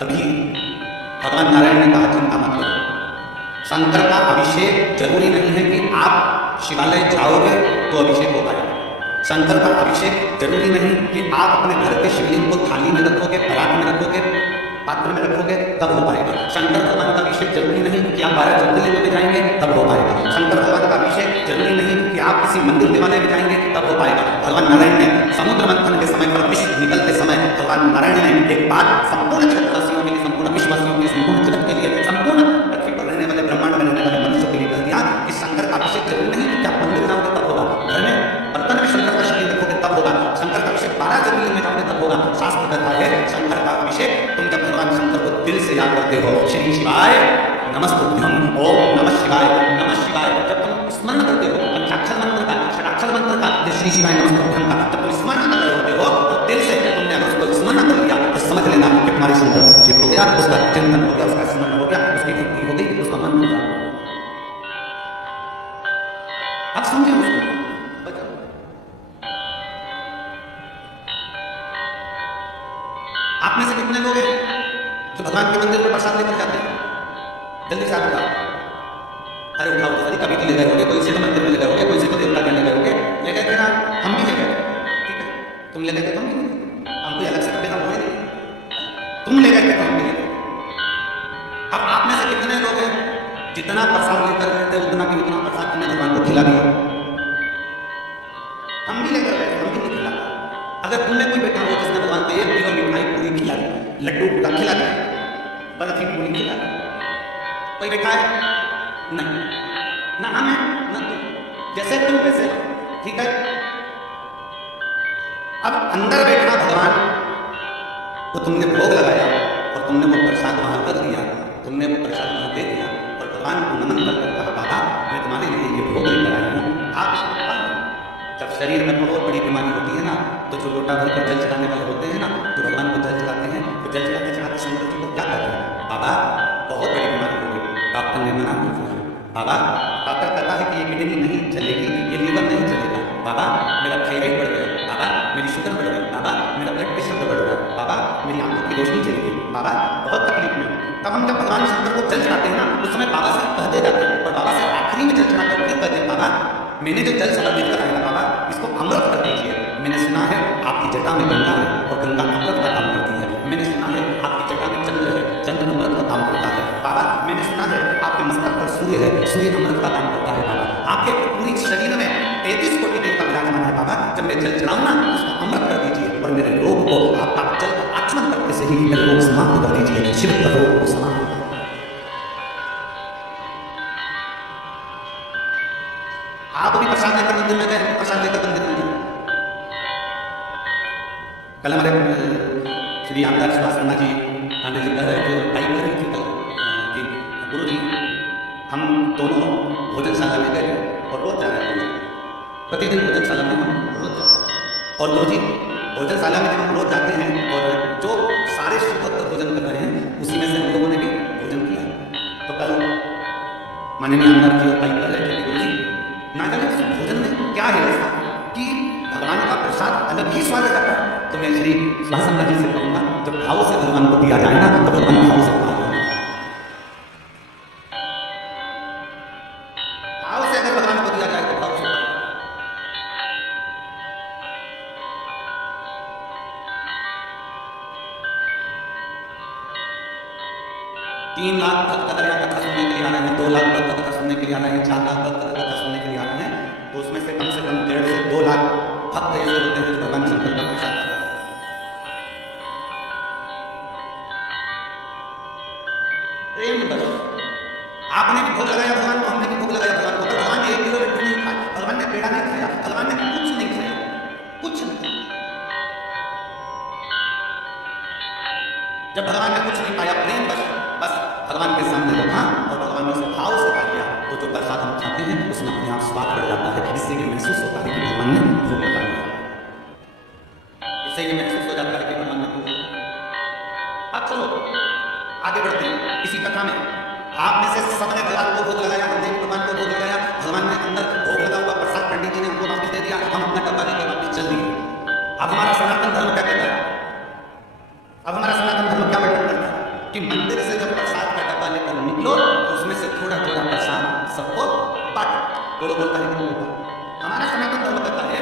तभी भगवान नारायण ने कहा चिंता मत करो, शंकर का अभिषेक जरूरी नहीं है कि आप शिवालय जाओगे तो अभिषेक हो पाएगा। शंकर का अभिषेक जरूरी नहीं कि आप अपने घर के शिवलिंग को थाली में रखोगे, परात में रखोगे, पात्र में रखोगे तब हो पाएगा। शंकर भगवान का अभिषेक जरूरी नहीं कि आप 12 ज्योतिर्लिंग में जाएंगे तब हो पाएगा। शंकर भगवान का अभिषेक जरूरी नहीं कि आप किसी मंदिर देवालय में जाएंगे तब हो पाएगा। भगवान नारायण ने समुद्र मंथन के समय पर विष निकलते समय भगवान नारायण ने एक बात संपूर्ण क्षेत्रवासियों के लिए, संपूर्ण विश्ववासियों के लिए, संपूर्ण जगत के लिए, संपूर्ण पृथ्वी पर रहने वाले, ब्रह्मांड में रहने वाले मनुष्यों के लिए कह दिया कि शंकर का अभिषेक जरूरी नहीं कि आप मंदिर जाओगे तब होगा, घर में बर्तन में शंकर का शिवलिंग रखोगे तब होगा, शंकर का अभिषेक 12 ज्योतिर्लिंग में जाओगे तब होगा। शास्त्र कहता है शंकर का अभिषेक तुम जब भगवान शंकर को दिल से याद करते हो, श्री शिवाय नमस्तुभ्यं, ओम नमः शिवाय, नमः शिवाय, जब तुम स्मरण करते हो पंचाक्षर मंत्र का, षडाक्षर मंत्र का, श्री शिवाय नमस्तुभ्यं का, जब तुम स्मरण कर रहे होते हो तो दिल से तुमने अगर उसको स्मरण कर लिया तो समझ लेना कि तुम्हारी शंकर शिव हो गया, उसका चिंतन हो गया, उसका स्मरण हो गया, उसकी भक्ति हो गई, उसका मन हो गया। अब समझे उसको। आप में से कितने लोग हैं जो भगवान के मंदिर में प्रसाद लेकर जाते हैं? जल्दी से आप उठाओ। अरे उठाओ जल्दी, कभी तो ले गए होगे, कोई से तो मंदिर में ले गए होगे, कोई से तो देवता के ले गए होगे, ले गए थे ना, हम भी ले गए, ठीक है, तुम ले गए थे, तुम भी ले गए, हम कोई अलग से कभी हम हुए नहीं, तुम ले गए थे तो हम भी ले गए। अब आप में से कितने लोग हैं जितना प्रसाद लेकर गए थे उतना की उतना प्रसाद तुमने भगवान को खिला दिया? हम भी लेकर गए, हम भी नहीं खिला। अगर तुमने कोई बैठा हो जिसने भगवान को 1 किलो मिठाई पूरी खिला दी, लड्डू पूरा खिला दिया, बर्फी पूरी खिला दी, कोई बैठा है? नहीं, ना हम है ना तुम, जैसे तुम वैसे, ठीक है। अब अंदर बैठा भगवान तो तुमने भोग लगाया और तुमने वो प्रसाद वहां कर दिया, तुमने वो प्रसाद वहां दे दिया और भगवान को नमन करके कहा बाबा मैं तुम्हारे लिए ये भोग लेकर आई हूँ, आप इसको खा लो। जब शरीर में बहुत बड़ी बीमारी होती है ना तो जो लोटा भर कर जल चढ़ाने वाले होते हैं ना, जो भगवान को जल चढ़ाते हैं, तो जल चढ़ाते चढ़ाते शंकर जी को क्या कहते हैं? बाबा बहुत बड़ी बीमारी हो गई, डॉक्टर ने मना कर दिया, बाबा डॉक्टर कहता है कि ये किडनी नहीं चलेगी, ये लीवर नहीं चलेगा, बाबा मेरा थायराइड बढ़ गया, बाबा मेरी शुगर बढ़ गई, बाबा मेरा ब्लड प्रेशर बढ़ गया, बाबा मेरी आंखों की रोशनी चली गई, बाबा बहुत तकलीफ में। तब हम जब भगवान शंकर को जल चढ़ाते हैं ना उस समय बाबा से कहते जाते हैं, और बाबा से आखिरी में जल चढ़ाकर फिर कहते हैं बाबा मैंने जो जल समर्पित कराया ना बाबा इसको अमृत कर दीजिए। मैंने सुना है आपकी जटा में गंगा है और गंगा अमृत का काम करती है, मैंने सुना है आपकी जटा में चंद्र है, चंद्र अमृत का काम करता है, बाबा मैंने सुना है आपके मस्तक पर सूर्य है, सूर्य अमृत का काम करता है, बाबा आपके पूरी शरीर में 33 कोटि देवता विराजमान है, बाबा जब मैं जल चढ़ाऊं ना उसको अमृत कर दीजिए और मेरे रोग को आप जल का आचमन करके से ही मेरे रोग समाप्त कर दीजिए, शिव का रोग को समाप्त। आप भी प्रसाद लेकर मंदिर में गए, प्रसाद लेकर मंदिर में गए। कल हमारे श्री आमदार सुभाष शर्मा जी आने जी कह रहे थे, टाइप कर रही थी कल कि गुरु जी हम दोनों भोजनशाला में गए और रोज जा रहे हैं, प्रतिदिन भोजनशाला में हम रोज जाते हैं, और गुरु जी भोजनशाला में जब हम रोज जाते हैं और जो सारे सुभक्त भोजन कर रहे हैं उसी में से हम लोगों ने भी भोजन किया। तो कल माननीय आमदार जी टाइप कर रहे थे गुरु जी ना जाने उस भोजन में क्या है ऐसा कि भगवान का प्रसाद अलग ही स्वाद रहता है। तो मैं श्री सुभाष शर्मा जी से कहूँगा जब भाव से भगवान को दिया जाए ना तो भगवान भाव से भाव से अगर भगवान को दिया जाए तो भाव से 3 लाख भक्त अगर यहाँ कथा सुनने के लिए आ रहे हैं, 2 लाख भक्त कथा सुनने के लिए आ रहे हैं, 4 लाख भक्त कथा सुनने के लिए आ रहे हैं, तो उसमें से कम 1.5 से 2 लाख भक्त ऐसे होते हैं जो भगवान शंकर का प्रसाद प्रेम बस। आपने भी भोग लगाया भगवान को, हमने भी भोग लगाया भगवान को, भगवान ने 1 किलो लड्डू नहीं खाया, भगवान ने पेड़ा नहीं खाया, भगवान ने कुछ नहीं खाया, कुछ नहीं। जब भगवान ने कुछ नहीं पाया प्रेम बस भगवान के सामने रखा और भगवान ने उसे भाव से खा लिया, तो जो प्रसाद हम खाते हैं उसमें अपने आप स्वाद बढ़ जाता है, इससे ये महसूस होता है कि भगवान ने भोग लगा लिया, इससे ये महसूस हो जाता है कि भगवान ने भोग लगा। अब चलो आगे बढ़ते हैं इसी कथा में। आप में से सबने भगवान को भोग लगाया, हमने भी भगवान को भोग लगाया, भगवान ने अंदर भोग लगा हुआ प्रसाद पंडित जी ने हमको वापिस दे दिया, हम अपना डब्बा लेकर वापिस चल दिए। अब हमारा सनातन धर्म क्या कहता है? अब हमारा सनातन धर्म क्या बैठा करता है? कि मंदिर से जब प्रसाद का डब्बा लेकर निकलो तो उसमें से थोड़ा थोड़ा प्रसाद सबको बांटो। बोलो बोलता है कि नहीं बोलता? हमारा सनातन धर्म कहता है